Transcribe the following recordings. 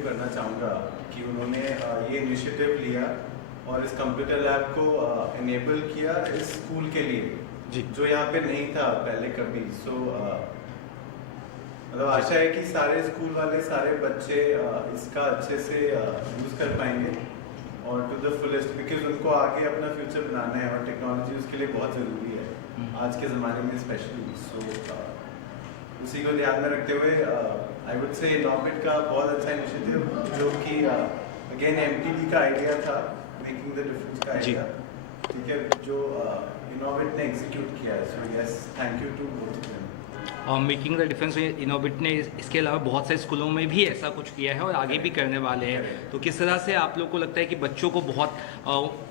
Continue करना चाहूँगा कि उन्होंने ये इनिशिएटिव लिया और इस कंप्यूटर लैब को इनेबल किया इस स्कूल के लिए जी, जो यहाँ पे नहीं था पहले कभी। सो मतलब आशा है कि सारे स्कूल वाले सारे बच्चे इसका अच्छे से यूज़ कर पाएंगे और टू द फुलेस्ट, बिकॉज उनको आगे अपना फ्यूचर बनाना है और टेक्नोलॉजी उसके लिए बहुत ज़रूरी है आज के ज़माने में स्पेशली। सो उसी को ध्यान में रखते हुए आई वुड से इनोवेट का बहुत अच्छा इनिशिएटिव जो कि अगेन एमटीडी का आइडिया था, मेकिंग द डिफरेंस का आइडिया, ठीक है, जो इनोवेट ने एग्जीक्यूट किया है। So yes, thank you to both of them. Making the difference Innovate ने इसके अलावा बहुत से स्कूलों में भी ऐसा कुछ किया है और आगे भी करने वाले हैं। तो किस तरह से आप लोग को लगता है कि बच्चों को बहुत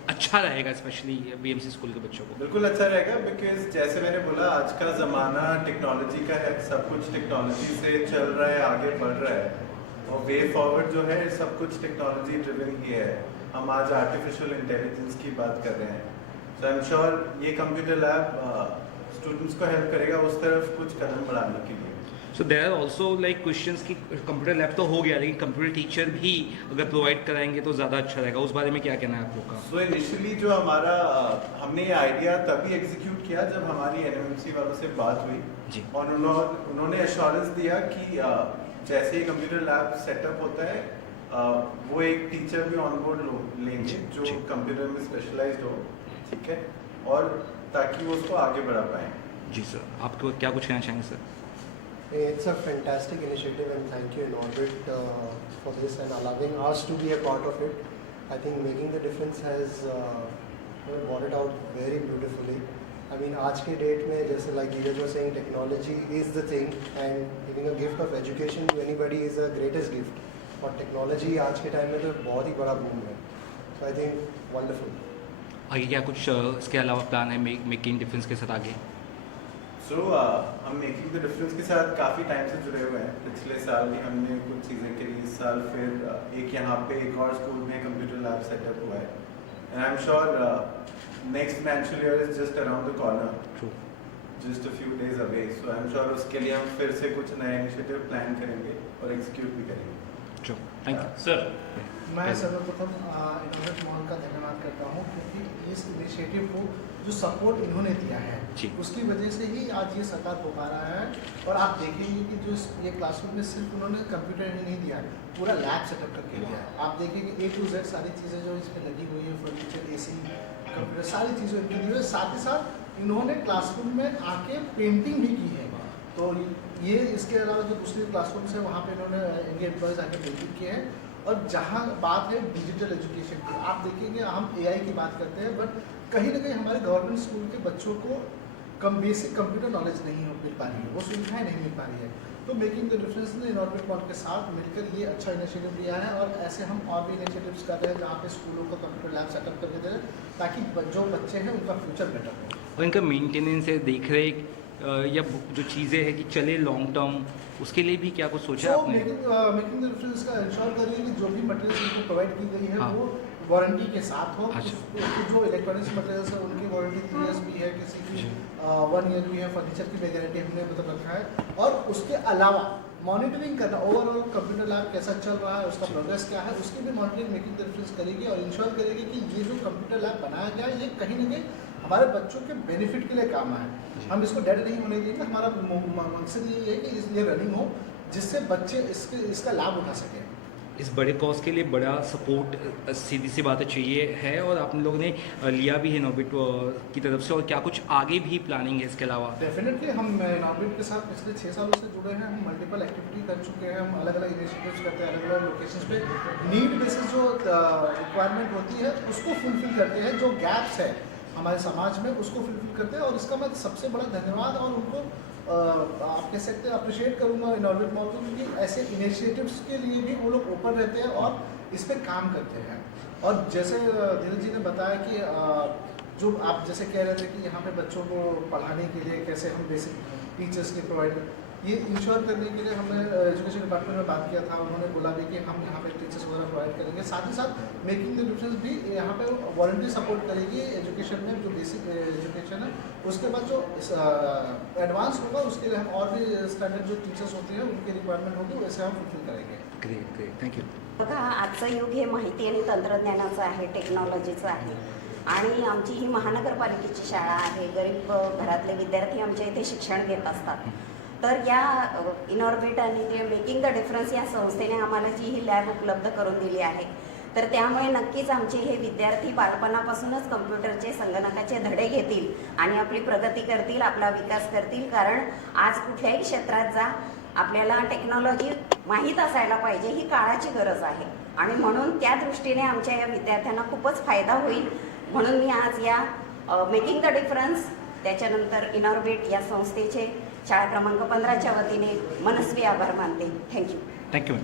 अच्छा रहेगा, स्पेशली बीएमसी स्कूल के बच्चों को? बिल्कुल अच्छा रहेगा, बिकॉज जैसे मैंने बोला आज का ज़माना टेक्नोलॉजी का है, सब कुछ टेक्नोलॉजी से चल रहा है, आगे बढ़ रहा है और वे फॉरवर्ड जो है सब कुछ टेक्नोलॉजी ड्रिवन ही है। हम आज आर्टिफिशियल इंटेलिजेंस की बात कर रहे हैं। सो आई एम श्योर ये कंप्यूटर लैब स्टूडेंट्स को हेल्प करेगा उस तरफ कुछ कदम बढ़ाने के लिए। So there are also like questions कि कंप्यूटर लैब तो हो गया, लेकिन कंप्यूटर टीचर भी अगर प्रोवाइड कराएंगे तो ज़्यादा अच्छा रहेगा। उस बारे में क्या कहना है आप लोग का? सो इनिशियली जो हमारा हमने ये आइडिया तभी एग्जीक्यूट किया जब हमारी एनएमएमसी वालों से बात हुई जी, और उन्होंने एश्योरेंस दिया कि जैसे ही कंप्यूटर लैब सेटअप होता है वो एक टीचर भी ऑन बोर्ड लेंगे जो कंप्यूटर में स्पेशलाइज्ड हो, ठीक है, और ताकि वो उसको आगे बढ़ा पाएँ। जी सर, आपको क्या कुछ कहना चाहेंगे sir? It's a fantastic initiative and thank you Norbert for this and allowing us to be a part of it. I think making the difference has brought it out very beautifully. I mean आज के date में जैसे like Dheeraj was saying technology is the thing and giving a gift of education to anybody is the greatest gift. और technology आज के time में तो बहुत ही बड़ा बूम है। So I think wonderful. आगे क्या कुछ इसके अलावा प्लान है मेकिंग डिफरेंस के साथ आगे? सो हम मेकिंग द डिफरेंस के साथ काफ़ी टाइम से जुड़े हुए हैं। पिछले साल भी हमने कुछ चीज़ें करी, इस साल फिर एक यहाँ पे एक और स्कूल में कंप्यूटर लैब सेटअप हुआ है and I am sure next financial year is just around the corner, just a few days away. So I am sure उसके लिए हम फिर से कुछ नए इनिशिएटिव प्लान करेंगे और एग्जीक्यूट भी करेंगे। Thank you sir. मैं सर्वप्रथम इनोवेट मॉल का धन्यवाद करता हूँ क्योंकि इस इनिशिएटिव को जो सपोर्ट इन्होंने दिया है जी, उसकी वजह से ही आज ये साकार हो पा रहा है। और आप देखेंगे कि जो ये क्लासरूम में सिर्फ उन्होंने कंप्यूटर ही नहीं दिया, पूरा लैब सेटअप करके दिया है। आप देखेंगे A to Z सारी चीज़ें जो इसमें लगी हुई है, फर्नीचर, AC, कंप्यूटर, सारी चीज़ें इनकी दी हुई है। साथ ही साथ इन्होंने क्लासरूम में आके पेंटिंग भी की है। तो ये इसके अलावा जो दूसरी क्लासरूम्स है वहाँ पे इन्होंने इनके एम्प्लॉयज़ आके पेंटिंग किए हैं। और जहाँ बात है डिजिटल एजुकेशन की, आप देखेंगे हम AI की बात करते हैं बट कहीं ना कहीं हमारे गवर्नमेंट स्कूल के बच्चों को बेसिक कंप्यूटर नॉलेज नहीं मिल पा रही है, वो सुविधाएं नहीं मिल पा रही है। तो मेकिंग द डिफरेंस ने इनोवेट मॉल के साथ मिलकर ये अच्छा इनिशिएटिव लिया है और ऐसे हम और भी इनिशिएटिव्स कर रहे हैं जहाँ पे स्कूलों को कंप्यूटर लैब सेटअप करके दे रहे हैं ताकि जो बच्चे हैं उनका फ्यूचर बेटर हो। और इनका मेंटेनेंस है, देख रेख या जो चीज़ें हैं कि चले लॉन्ग टर्म, उसके लिए भी क्या कुछ सोचा आपने? मेकिंग द डिफरेंस का इंश्योर करिए कि जो भी मटेरियल उनको प्रोवाइड की गई है वो वारंटी के साथ हो। उसकी जो इलेक्ट्रॉनिक्स मटेरियल्स है उनकी वारंटी 3 years भी है, किसी की 1 year भी है। फर्नीचर की भी गारंटी हमने मतलब रखा है। और उसके अलावा मॉनिटरिंग करना, ओवरऑल कंप्यूटर लैब कैसा चल रहा है, उसका प्रोग्रेस क्या है, उसकी भी मॉनिटरिंग मेकिंग द डिफरेंस करेगी और इंश्योर करेगी कि ये जो कंप्यूटर लैब बनाया गया है ये कहीं ना कहीं हमारे बच्चों के बेनिफिट के लिए काम आए। हम इसको डेड नहीं होने देंगे। हमारा मकसद ये है कि ये रनिंग हो जिससे बच्चे इसका लाभ उठा सकें। इस बड़े कॉज के लिए बड़ा सपोर्ट सीधी सी बात चाहिए है और आप लोग ने लिया भी है नॉर्बिट की तरफ से। और क्या कुछ आगे भी प्लानिंग है इसके अलावा? डेफिनेटली हम नॉर्बिट के साथ पिछले 6 सालों से जुड़े हैं। हम मल्टीपल एक्टिविटी कर चुके हैं। हम अलग अलग इनिशिएटिव्स करते हैं, अलग अलग लोकेशंस पे नीड बेसिस जो रिक्वायरमेंट होती है उसको फुलफिल करते हैं। जो गैप्स है हमारे समाज में उसको फुलफिल करते हैं और इसका मैं सबसे बड़ा धन्यवाद और उनको आप कह सकते हैं अप्रिशिएट करूँगा इनोवेट मॉल को, क्योंकि ऐसे इनिशिएटिव्स के लिए भी वो लोग ओपन रहते हैं और इस पर काम करते हैं। और जैसे धीरज जी ने बताया कि जो आप जैसे कह रहे थे कि यहाँ पे बच्चों को पढ़ाने के लिए कैसे हम बेसिक टीचर्स के प्रोवाइड, ये इंश्योर करने के लिए हमने एजुकेशन डिपार्टमेंट में बात किया था। उन्होंने बोला भी कि हम यहाँ पे टीचर्स वगैरह प्रोवाइड करेंगे। साथ ही साथ मेकिंग द डिफरेंस भी यहाँ पे वॉलंटरी सपोर्ट करेगी एजुकेशन में, जो बेसिक एजुकेशन है। उसके बाद जो एडवांस होगा उसके लिए हम और भी स्टैंडर्ड जो टीचर्स होते हैं उनकी रिक्वायरमेंट होगी वैसे हम फुलफिल करेंगे। ग्रेट ग्रेट थँक्यू बघा आजचं युग हे माहिती आणि तंत्रज्ञानाचं आहे, टेक्नॉलॉजीचं आहे आणि आमची ही महानगरपालिकेची शाळा आहे. गरीब घरातले विद्यार्थी आमच्या इथे शिक्षण घेत असतात. तर या इनऑर्बिट आणि जे मेकिंग द डिफरन्स या संस्थेने आम्हाला जी ही लॅब उपलब्ध करून दिली आहे, तर त्यामुळे नक्कीच आमचे हे विद्यार्थी बालपणापासूनच कम्प्युटरचे, संगणकाचे धडे घेतील आणि आपली प्रगती करतील, आपला विकास करतील. कारण आज कुठल्याही क्षेत्रात जा, आपल्याला टेक्नॉलॉजी माहीत असायला पाहिजे, ही काळाची गरज आहे आणि म्हणून त्या दृष्टीने आमच्या या विद्यार्थ्यांना खूपच फायदा होईल. म्हणून मी आज या मेकिंग द डिफरन्स, त्याच्यानंतर इनऑर्बिट या संस्थेचे शाळा क्रमांक 15च्या वतीने मनस्वी आभार मानते. Thank you. Thank you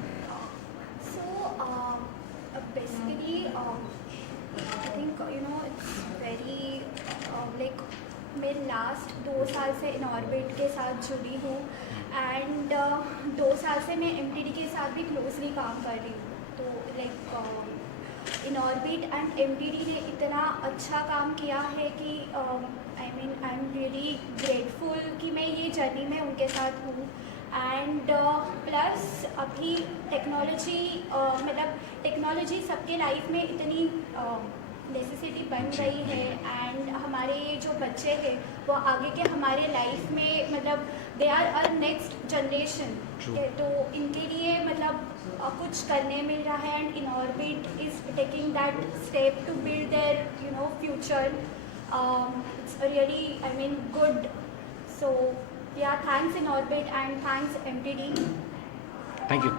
So basically, I think it's very like मैं लास्ट 2 साल से इनऑर्बिट के साथ जुड़ी हूँ एंड 2 साल से मैं एमटीडी के साथ भी क्लोजली काम कर रही हूँ. तो लाइक इनऑर्बिट एंड एमटीडी ने इतना अच्छा काम किया है कि आई एम रियली ग्रेटफुल कि मैं ये जर्नी में उनके साथ हूँ. एंड प्लस अभी टेक्नोलॉजी मतलब टेक्नोलॉजी सबके लाइफ में इतनी नेसेसिटी बन रही है एंड हमारे जो बच्चे हैं वो आगे के हमारे लाइफ में मतलब they are uh next generation. तो इनके लिए मतलब कुछ करने मिल रहा है and Inorbit is taking that step to build their future. It's really I mean good. So yeah, thanks Inorbit and thanks MTD. Thank you